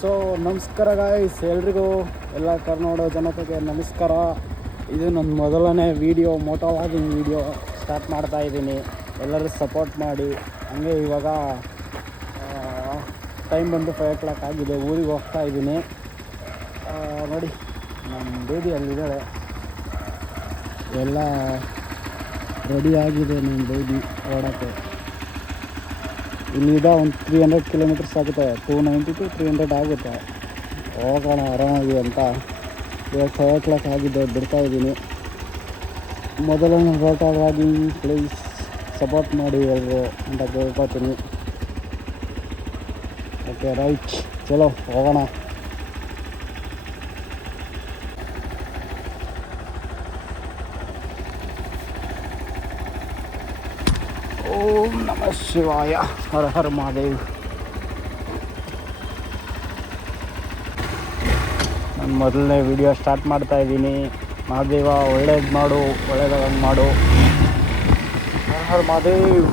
So ನಮಸ್ಕಾರ guys ಎಲ್ರಿಗೂ ಎಲ್ಲ ಕರ್ನಾಟಕ ಜನತೆಗೆ ನಮಸ್ಕಾರ. ಇದು ನನ್ನ ಮೊದಲನೇ video moto vlogging video start ಮಾಡ್ತಾ ಇದ್ದೀನಿ. ಎಲ್ಲರೂ ಸಪೋರ್ಟ್ ಮಾಡಿ. ಹಂಗೆ ಇವಾಗ ಟೈಮ್ ಬಂದು ಫೈವ್ ಓ ಕ್ಲಾಕ್ ಆಗಿದೆ. ಊರಿಗೆ ಹೋಗ್ತಾ ಇದ್ದೀನಿ. ನೋಡಿ ನಮ್ಮ ಬೇಬಿ ಅಲ್ಲಿದ್ದಾಳೆ. ಎಲ್ಲ ರೆಡಿ ಆಗಿದೆ ನನ್ನ ಬೇಬಿ ಓಡೋಕ್ಕೆ ಇಲ್ಲಿಂದ ಒಂದು ತ್ರೀ ಹಂಡ್ರೆಡ್ ಕಿಲೋಮೀಟರ್ಸ್ ಆಗುತ್ತೆ. Two ninety to three hundred ಆಗುತ್ತೆ. ಹೋಗೋಣ, ಆರಾಮಾಗಿ ಅಂತ. ಇವಾಗ ಫೈವ್ ಓ ಕ್ಲಾಕ್ ಆಗಿದ್ದೆ ಬಿಡ್ತಾ ಇದ್ದೀನಿ. ಮೊದಲನೇ ಹೋಟಾಗಿ ಪ್ಲೀಸ್ ಸಪೋರ್ಟ್ ಮಾಡಿ ಎಲ್ಲರೂ ಅಂತ ಕೇಳ್ಕೊತೀನಿ. ಓಕೆ ರೈಟ್ ಚಲೋ, ಹೋಗೋಣ. ಓಂ ನಮ ಶಿವಾಯ. ಹರ ಹರ ಮಹಾದೇವ್. ನಾನು ಮೊದಲನೇ ವಿಡಿಯೋ ಸ್ಟಾರ್ಟ್ ಮಾಡ್ತಾ ಇದ್ದೀನಿ. ಮಹಾದೇವ, ಒಳ್ಳೇದು ಮಾಡು ಒಳ್ಳೇದಾಗ ಮಾಡು. ಹರ ಹರ ಮಹಾದೇವ್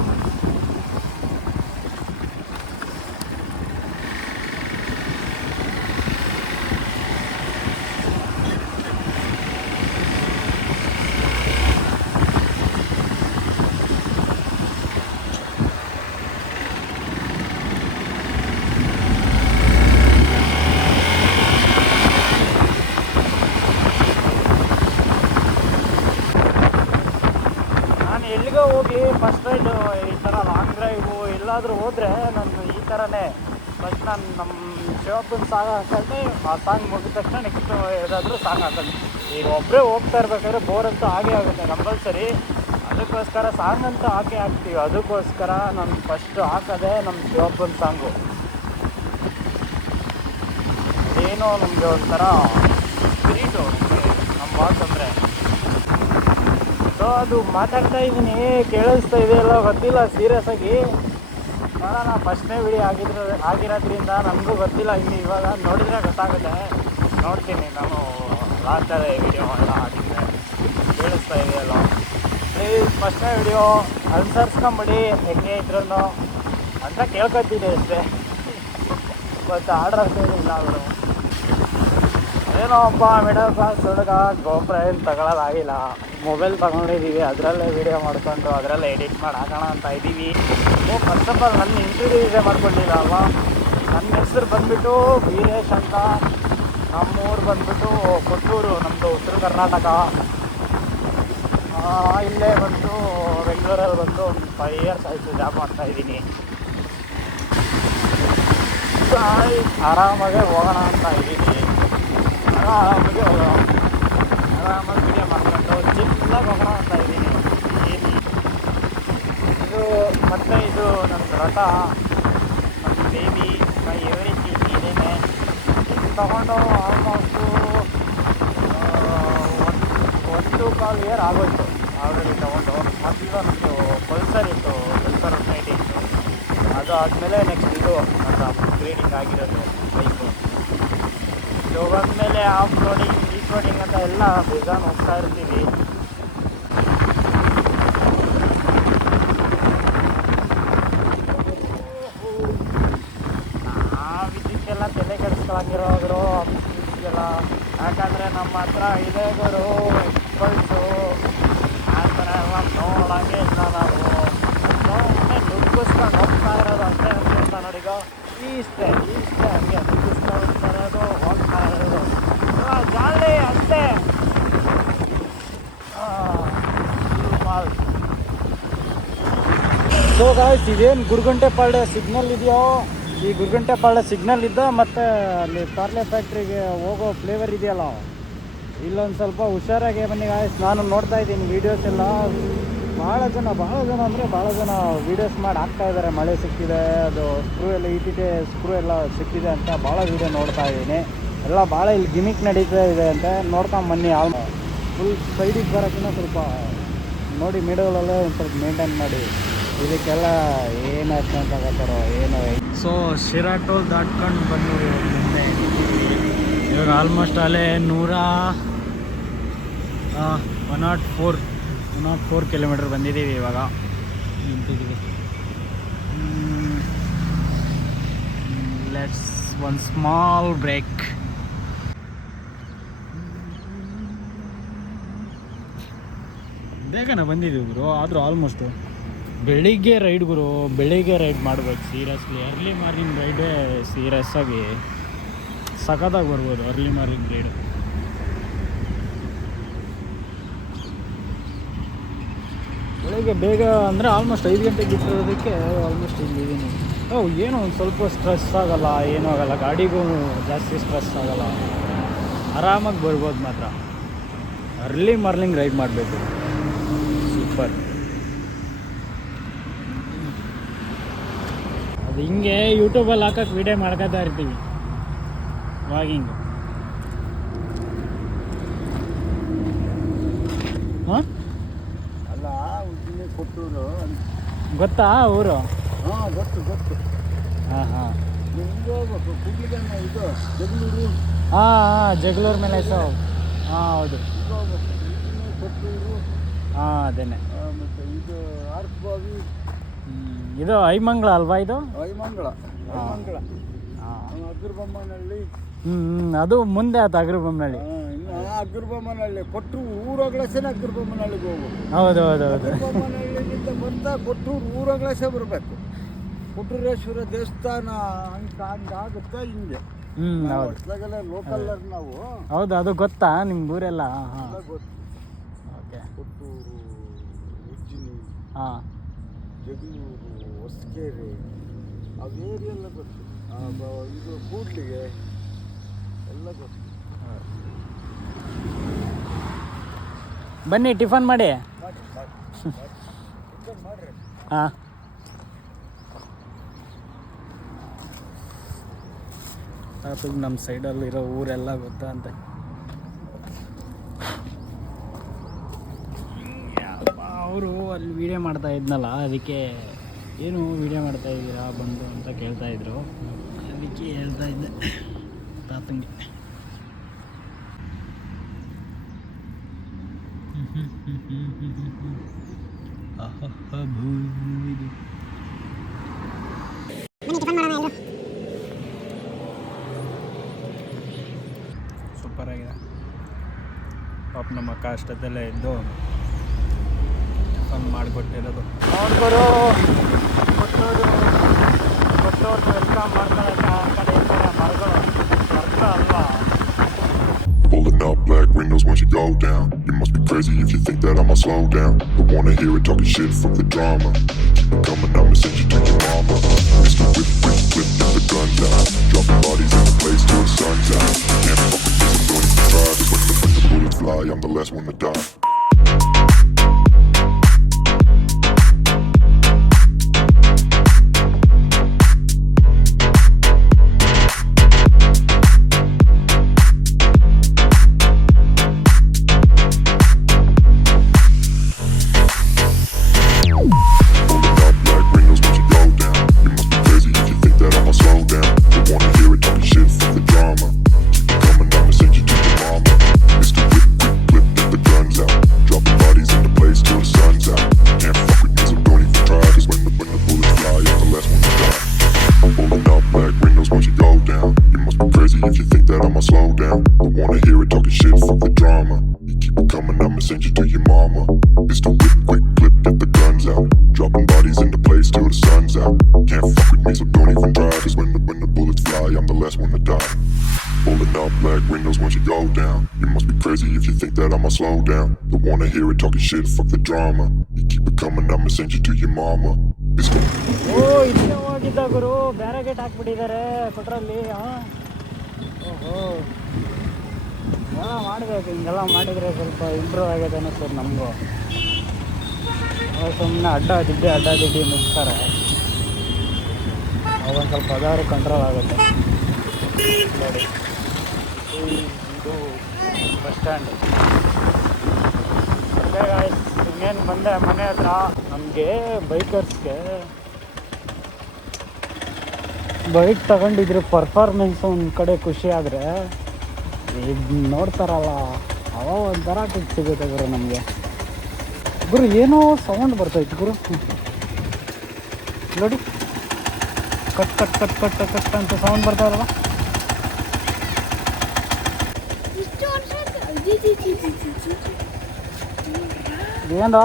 ನಾನು ಎಲ್ಲಿಗೋ ಹೋಗಿ ರೈಡ್ ಈ ಥರ ಲಾಂಗ್ ಡ್ರೈವು ಎಲ್ಲಾದರೂ ಹೋದರೆ ನಾನು ಈ ಥರನೇ ಫಸ್ಟ್ ನಾನು ನಮ್ಮ ಶಿವಪ್ಪನ ಸಾಂಗ್ ಹಾಕೊಂಡೆ ಆ ಸಾಂಗ್ ಮುಗಿದ ತಕ್ಷಣ ನೆಕ್ಸ್ಟ್ ಯಾವುದಾದ್ರೂ ಸಾಂಗ್ ಹಾಕೊಂಡು ಈಗ ಒಬ್ಬರೇ ಹೋಗ್ತಾ ಇರ್ಬೇಕಾದ್ರೆ ಬೋರ್ ಅಂತೂ ಆಗೇ ಆಗುತ್ತೆ ಕಂಪಲ್ಸರಿ ಅದಕ್ಕೋಸ್ಕರ ಸಾಂಗ್ ಅಂತೂ ಹಾಕೇ ಹಾಕ್ತೀವಿ. ಅದಕ್ಕೋಸ್ಕರ ನಾನು ಫಸ್ಟ್ ಹಾಕೋದೆ ನಮ್ಮ ಶಿವಪ್ಪನ ಸಾಂಗು. ಏನೋ ನಮಗೆ ಒಂಥರ ಸ್ಪಿರಿಟು ನಮ್ಮ ಬಾಸ್ ಅಂದರೆ. ಅದು ಮಾತಾಡ್ತಾ ಇದ್ದೀನಿ ಕೇಳಿಸ್ತಾ ಇದೆಯಲ್ಲ, ಗೊತ್ತಿಲ್ಲ ಸೀರಿಯಸ್ ಆಗಿ. ನೋಡೋಣ ಫಸ್ಟ್ನೇ ವಿಡಿಯೋ ಆಗಿದ್ರ, ಆಗಿರೋದ್ರಿಂದ ನಮಗೂ ಗೊತ್ತಿಲ್ಲ, ಇನ್ನು ಇವಾಗ ನೋಡಿದ್ರೆ ಗೊತ್ತಾಗುತ್ತೆ. ನೋಡ್ತೀನಿ, ನಾನು ಲಾಸ್ಟಲ್ಲಿ ವಿಡಿಯೋ ಎಲ್ಲ ಆಗಿದ್ದೆ ಕೇಳಿಸ್ತಾ ಇದೆಯಲ್ಲ. ಪ್ಲೀಸ್ ಫಸ್ಟ್ನೇ ವಿಡಿಯೋ ಅನುಸರಿಸ್ಕೊಂಬಿಡಿ, ಹೆಂಗೆ ಇದ್ರೂ ಅಂತ ಕೇಳ್ಕೊತೀನಿ ಅಷ್ಟೇ. ಮತ್ತು ಆರ್ಡರ್ ಇಲ್ಲ ಅವರು. ಏನೋ ಅಪ್ಪ ಮಿಡಲ್ ಕ್ಲಾಸ್ ಹುಡುಗ ಗೋಪುರ ಏನು ತಗೊಳ್ಳೋದಾಗಿಲ್ಲ ಮೊಬೈಲ್ ತಗೊಂಡಿದ್ದೀವಿ ಅದರಲ್ಲೇ ವೀಡಿಯೋ ಮಾಡ್ಕೊಂಡು, ಅದರಲ್ಲೇ ಎಡಿಟ್ ಮಾಡಿ ಹಾಕೋಣ ಅಂತ ಇದ್ದೀವಿ ಓ ಫಸ್ಟ್ ಆಫ್ ಆಲ್ ನನ್ನ ಇಂಟ್ರಡ್ಯೂಸೇ ಮಾಡ್ಕೊಂಡಿಲ್ಲ ಅಲ್ವಾ? ನನ್ನ ಹೆಸರು ಬಂದುಬಿಟ್ಟು ವೀರೇಶ್ ಅಂತ. ನಮ್ಮೂರು ಬಂದುಬಿಟ್ಟು ಕೊಟ್ಟೂರು ನಮ್ಮದು ಉತ್ತರ ಕರ್ನಾಟಕ. ಇಲ್ಲೇ ಬಂದು ಬೆಂಗಳೂರಲ್ಲಿ ಬಂದು ಒಂದು ಫೈವ್ ಇಯರ್ಸ್ ಆಯಿತು ಜಾಬ್ ಮಾಡ್ತಾ ಇದ್ದೀನಿ ಆರಾಮಾಗೆ ಹೋಗೋಣ ಅಂತ ಇದ್ದೀನಿ ಆರಾಮಾಗಿ ಆರಾಮಾಗಿ ವಿಡಿಯೋ ಮಾಡ್ಕೊಂಡು ಚಿಕ್ಕದಾಗಿ ಹೋಗೋಣ ಅಂತ ಇದ್ದೀನಿ. ಇದು ಮತ್ತೆ ಇದು ನನ್ನ ರಥ. ನನ್ನ ಬೇಬಿ ಮೈ ಎವ್ರಿಥಿಂಗ್ ಇದೇನೆ ಇದು ತಗೊಂಡು ಆಲ್ಮೋಸ್ಟು ಒಂದು ಕಾಲು ಇಯರ್ ಆಗೋಯ್ತು. ಆಲ್ರೆಡಿ ತಗೊಂಡು. ಮೊದಲು ನಮ್ಮದು ಪಲ್ಸರ್ ಇತ್ತು. ಪಲ್ಸರ್ ನೈಟಿ ಇತ್ತು. ಅದು ಆದಮೇಲೆ ನೆಕ್ಸ್ಟ್ ಇದು ನನ್ನ ಗ್ರೇಡಿಂಗ್ ಆಗಿರೋದು. ಬೈಕು ಮೇಲೆ ಆಫ್ ರೋಡಿಂಗ್ ಈಫ್ ರೋಡಿಂಗ್ ಅಂತ ಎಲ್ಲ ಬೇಜಾನ್ ಹೋಗ್ತಾ ಇರ್ತೀವಿ. ನಾವು ಇದಕ್ಕೆಲ್ಲ ತಲೆ ಕೆಡಿಸ್ಕೊಳಂಗಿರೋದ್ರು ಇದಕ್ಕೆಲ್ಲ. ಯಾಕಂದರೆ ನಮ್ಮ ಹತ್ರ ಇದೆ ಗುರು ಎಕ್ಸ್ಪಲ್ಸು ಆ ಥರ ಎಲ್ಲ ನೋಡೋಂಗೆ ಇಲ್ಲ ನಾವು. ನುಗ್ಗಿಸ್ಕೊಂಡು ಹೋಗ್ತಾ ಇರೋದು ಅಷ್ಟೇ ಅಂತ ನೋಡಿಗೋ ಇಷ್ಟೇ ಇಷ್ಟೇ ಹಂಗೆ ನುಗ್ಗಿಸ್ಕೊಂಡು ಹೋಗ್ತಾ ಇರೋದು ಹೋಗ್ತಾ ಇರೋದು ಆ, ಜಾಲಿ ಅಷ್ಟೇ ಮಾಲ್ ಸೊ ಗಾಯ್ಸ್ ಇದೇನು ಗುರುಗಂಟೆ ಪಾಳ್ಯ ಸಿಗ್ನಲ್ ಇದೆಯೋ? ಈ ಗುರುಗಂಟೆ ಪಾಳ್ಯ ಸಿಗ್ನಲ್ ಇದ್ದ ಮತ್ತು ಅಲ್ಲಿ ಪಾರ್ಲೆ ಫ್ಯಾಕ್ಟ್ರಿಗೆ ಹೋಗೋ ಫ್ಲೇವರ್ ಇದೆಯಲ್ಲ? ಇಲ್ಲೊಂದು ಸ್ವಲ್ಪ ಹುಷಾರಾಗಿ ಬನ್ನಿ ಗಾಯ್ಸ್ ನಾನು ನೋಡ್ತಾ ಇದ್ದೀನಿ ವೀಡಿಯೋಸ್ ಎಲ್ಲ. ಭಾಳ ಜನ ಭಾಳ ಜನ ಅಂದರೆ ಭಾಳ ಜನ ವೀಡಿಯೋಸ್ ಮಾಡಿ ಹಾಕ್ತಾ ಇದ್ದಾರೆ. ಮಳೆ ಸಿಕ್ಕಿದೆ, ಅದು ಸ್ಕ್ರೂ ಎಲ್ಲ ಇಟ್ಟಿದೆ ಸ್ಕ್ರೂ ಎಲ್ಲ ಸಿಕ್ಕಿದೆ ಅಂತ ಭಾಳ ವೀಡಿಯೋ ನೋಡ್ತಾ ಇದ್ದೀನಿ. ಎಲ್ಲ ಭಾಳ ಇಲ್ಲಿ ಗಿಮಿಕ್ ನಡೀತಾ ಇದೆ ಅಂತ ನೋಡ್ಕೊಂಡು ಬನ್ನಿ. ಆಲ್ ಫುಲ್ ಸೈಡಿಗೆ ಬರೋಕ್ಕಿಂತ ಸ್ವಲ್ಪ ನೋಡಿ ಮಿಡಲಲ್ಲೇ ಒಂದು ಸ್ವಲ್ಪ ಮೇಂಟೈನ್ ಮಾಡಿ. ಇದಕ್ಕೆಲ್ಲ ಏನು ಅಂತ ತಗೋತಾರೋ ಏನೋ ಸೊ ಶಿರಾ ಟೋಲ್ ದಾಟ್ಕೊಂಡು ಬಂದು ನಿನ್ನೆ ಇವಾಗ ಆಲ್ಮೋಸ್ಟ್ ಅಲ್ಲೇ ನೂರ one nought four one nought four kilometre ಬಂದಿದ್ದೀವಿ ಇವಾಗ. ನಿಂತಿದ್ದೀವಿ. ಲೆಟ್ಸ್ ಒನ್ ಸ್ಮಾಲ್ ಬ್ರೇಕ್ ಬೇಗನೆ ಬಂದಿದ್ದೀವಿ ಗುರು ಆದರೂ ಆಲ್ಮೋಸ್ಟು ಬೆಳಿಗ್ಗೆ ರೈಡ್ ಗುರು, ಬೆಳಿಗ್ಗೆ ರೈಡ್ ಮಾಡ್ಬೇಕು ಸೀರಿಯಸ್ಲಿ. ಅರ್ಲಿ ಮಾರ್ನಿಂಗ್ ರೈಡೇ ಸೀರಿಯಸ್ ಆಗಿ ಸಖತ್ತಾಗಿ ಬರ್ಬೋದು ಅರ್ಲಿ ಮಾರ್ನಿಂಗ್ ರೈಡ್. ಬೆಳಿಗ್ಗೆ ಬೇಗ ಅಂದರೆ ಆಲ್ಮೋಸ್ಟ್ ಐದು ಗಂಟೆಗೆ ಬಿಟ್ಟಿರೋದಕ್ಕೆ ಆಲ್ಮೋಸ್ಟ್ ಇಲ್ಲಿದ್ದೀನಿ ಓ, ಏನೋ ಒಂದು ಸ್ವಲ್ಪ ಸ್ಟ್ರೆಸ್ ಆಗಲ್ಲ, ಏನೂ ಆಗಲ್ಲ, ಗಾಡಿಗೂ ಜಾಸ್ತಿ ಸ್ಟ್ರೆಸ್ ಆಗಲ್ಲ. ಆರಾಮಾಗಿ ಬರ್ಬೋದು ಮಾತ್ರ. ಅರ್ಲಿ ಮಾರ್ನಿಂಗ್ ರೈಡ್ ಮಾಡಬೇಕು. ಸೂಪರ್ ಅದು ಹಿಂಗೆ ಯೂಟ್ಯೂಬಲ್ಲಿ ಹಾಕಕ್ಕೆ ವೀಡಿಯೋ ಮಾಡ್ಕೊತಾ ಇರ್ತೀವಿ. ವಾಗಿಂಗ್ ಹಾಂ? ಅಲ್ಲ ಕೊಟ್ಟೂರು ಗೊತ್ತಾ ಊರು? ಹಾಂ ಗೊತ್ತು ಗೊತ್ತು. ಹಾಂ ಹಾಂ. ಇದು ಬೆಂಗಳೂರು ಹಾಂ ಹಾಂ ಜಗಳೂರು ಮೇಲೆ ಸೊ ಹಾಂ ಹೌದು. ಕೊಟ್ಟೂರು. ಹಾಂ ಅದೇನೆ. ಮತ್ತು ಇದು ಆರ್ಕಬಾವಿ ಹ್ಮ್. ಇದು ಐಮಂಗ್ಳ ಅಲ್ವಾ ಇದು? ಐಮಂಗಳ ಐಮಂಗಳ ಅಗ್ರಬೊಮ್ಮನಹಳ್ಳಿ ಹ್ಞೂ ಅದು ಮುಂದೆ ಆತ ಅಗ್ರಬೊಮ್ಮನಹಳ್ಳಿ ಅಗ್ರಬೊಮ್ಮನಹಳ್ಳಿ ಕೊಟ್ಟರು ಊರೊಗಳಸೇನೆ ಅಗ್ರಬೊಮ್ಮನಹಳ್ಳಿಗೆ ಹೋಗ್ಬೇಕು ಹೌದು ಹೌದು ಹೌದು ಅಗ್ರಬೊಮ್ಮನಹಳ್ಳಿಯಿಂದ ಬಂದ ಕೊಟ್ಟೂರು ಊರೊಗಳಸೆ ಬರಬೇಕು. ಕೊಟ್ಟೂರೇಶ್ವರ ದೇವಸ್ಥಾನ ಹಂಗೆ ಹಂಗೆ ಆಗುತ್ತೆ ಹಿಂಗೆ? ಹ್ಮ್ ಹೌದು. ಹೊಸ್ದಾಗೆಲ್ಲ ನಾವು. ಹೌದು ಅದು ಗೊತ್ತಾ ನಿಮ್ಗೆ ಊರೆಲ್ಲ? ಹಾಂ ಓಕೆ. ಕೊಟ್ಟೂರು ಉಜ್ಜಿನಿ. ಹಾಂ. ಜಗಳೂರು ಹೊಸ್ಕೆರೆ ಆ ಏರಿಯಾ ಎಲ್ಲ ಗೊತ್ತು. ಆ, ಇದು ಕೂಡ್ಲಿಗೆ ಎಲ್ಲ ಗೊತ್ತು. ಬನ್ನಿ ಟಿಫನ್ ಮಾಡಿ. ಹಾಂ. ನಮ್ಮ ಸೈಡಲ್ಲಿರೋ ಊರೆಲ್ಲ ಗೊತ್ತಾ ಅಂತ. ಅವರು ಅಲ್ಲಿ ವೀಡಿಯೋ ಮಾಡ್ತಾ ಇದ್ನಲ್ಲ, ಅದಕ್ಕೆ ಏನು ವೀಡಿಯೋ ಮಾಡ್ತಾ ಇದ್ದೀರಾ, ಬಂದು ಅಂತ ಕೇಳ್ತಾ ಇದ್ರು. ಅದಕ್ಕೆ ಹೇಳ್ತಾ ಇದ್ದೆ ತಾತಂಗೆ. ಸೂಪರ್ ಆಗಿದೆ. ಪಾಪ ನಮ್ಮ ಅಕ್ಕ ಇದ್ದು ಫನ್ ಮಾಡಿಕೊಟ್ಟಿರೋದು ನೋಡ್ಕೊಡು ಕೊಟ್ಟೋರು ಕೊಟ್ಟೋರ್ನ ವೆಲ್ಕಮ್ ಮಾಡ್ಕೊಳಕ್ಕೆ ಆ ಕಡೆ ಈ ಕಡೆ ಮರಗಳು ಸ್ವರ್ಗ ಅಲ್ವಾ Pulling up black windows once you go down. You must be crazy if you think that I'ma slow down. But wanna hear it talking shit, fuck the drama. Keep it coming, I'ma send you to your mama. Mr. Whip, whip, whip, get the guns out. Dropping bodies in the place till the sun's out. Can't fuck with this, I'm going to try. Cause when the, when the bullets fly, I'm the last one to die. wanna hear it talking shit, fuck the drama. You keep it coming, I'ma send you to your mama. Mr. Whip, quick, clip, get the guns out. Dropping bodies in the place till the sun's out. Can't fuck with me, so don't even try. Cause when the, when the bullets fly, I'm the last one to die. Pulling up black windows once you go down. You must be crazy if you think that I'ma slow down. Don't wanna hear it talking shit, fuck the drama. You keep it coming, I'ma send you to your mama. Mr. ಓ ಇಲ್ಲೇ ಹೋಗಿದ್ದ ಗುರು ಬೇರೆ gate ಹಾಕ್ಬಿಟ್ಟಿದ್ದಾರೆ ಕೊಟ್ರಲ್ಲಿ ಹಾಂ ಓಹೋ ಎಲ್ಲ ಮಾಡಬೇಕು. ಹಿಂಗೆಲ್ಲ ಮಾಡಿದರೆ ಸ್ವಲ್ಪ ಇಂಪ್ರೂವ್ ಆಗಿದೆ ಸರ್ ನಮಗೂ. ಸುಮ್ಮನೆ ಅಡ್ಡ ದಿಡ್ಡಿ ಅಡ್ಡ ದಿಡ್ಡಿ ನುಗ್ತಾರೆ ಅವಾಗ ಸ್ವಲ್ಪ ಅದಾದ್ರು ಕಂಟ್ರೋಲ್ ಆಗುತ್ತೆ. ನೋಡಿ. ಇದು ಬಸ್ ಸ್ಟ್ಯಾಂಡ್. ಇನ್ನೇನು ಬಂದೆ? ಮನೆ ಹತ್ರ. ನಮಗೆ ಬೈಕರ್ಸ್ಗೆ ಬೈಕ್ ತಗೊಂಡಿದ್ರೆ ಪರ್ಫಾರ್ಮೆನ್ಸ್ ಒಂದು ಕಡೆ ಖುಷಿ ಆದರೆ ಈಗ ನೋಡ್ತಾರಲ್ಲ, ಅವ ಒಂಥರ ಟಿಕ್ ಸಿಗುತ್ತೆ ಗುರು ನಮಗೆ. ಗುರು, ಏನೋ ಸೌಂಡ್ ಬರ್ತೈತೆ ಗುರು. ನೋಡಿ. Cut cut cut cut cut ಅಂತ ಸೌಂಡ್ ಬರ್ತಾರಲ್ಲ. ಏನೋ?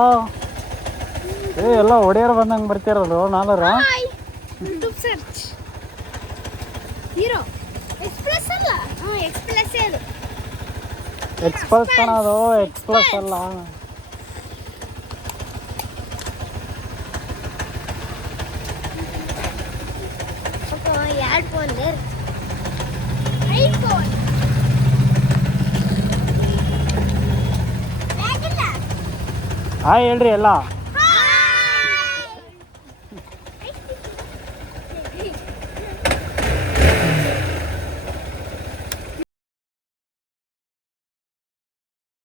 ಏ, ಎಲ್ಲ ಒಡೆಯರ್ ಬಂದಂಗೆ ಬರ್ತಿರೋದು ನಾಲ್ವರ ಹೀರೋ ಎಕ್ಸ್ಪ್ರೆಸ್ ಅಲ್ಲ? ಹಾಂ ಎಕ್ಸ್ಪ್ರೆಸ್ ಅದು. ಎಕ್ಸ್ಪ್ರೆಸ್ ಕಾಣೋದು ಎಕ್ಸ್ಪ್ರೆಸ್ ಅಲ್ಲ. ಎರಡು ಫೋನ್ ಐಫೋನ್. ಹಾಯ್ ಹೇಳ್ರಿ ಎಲ್ಲ.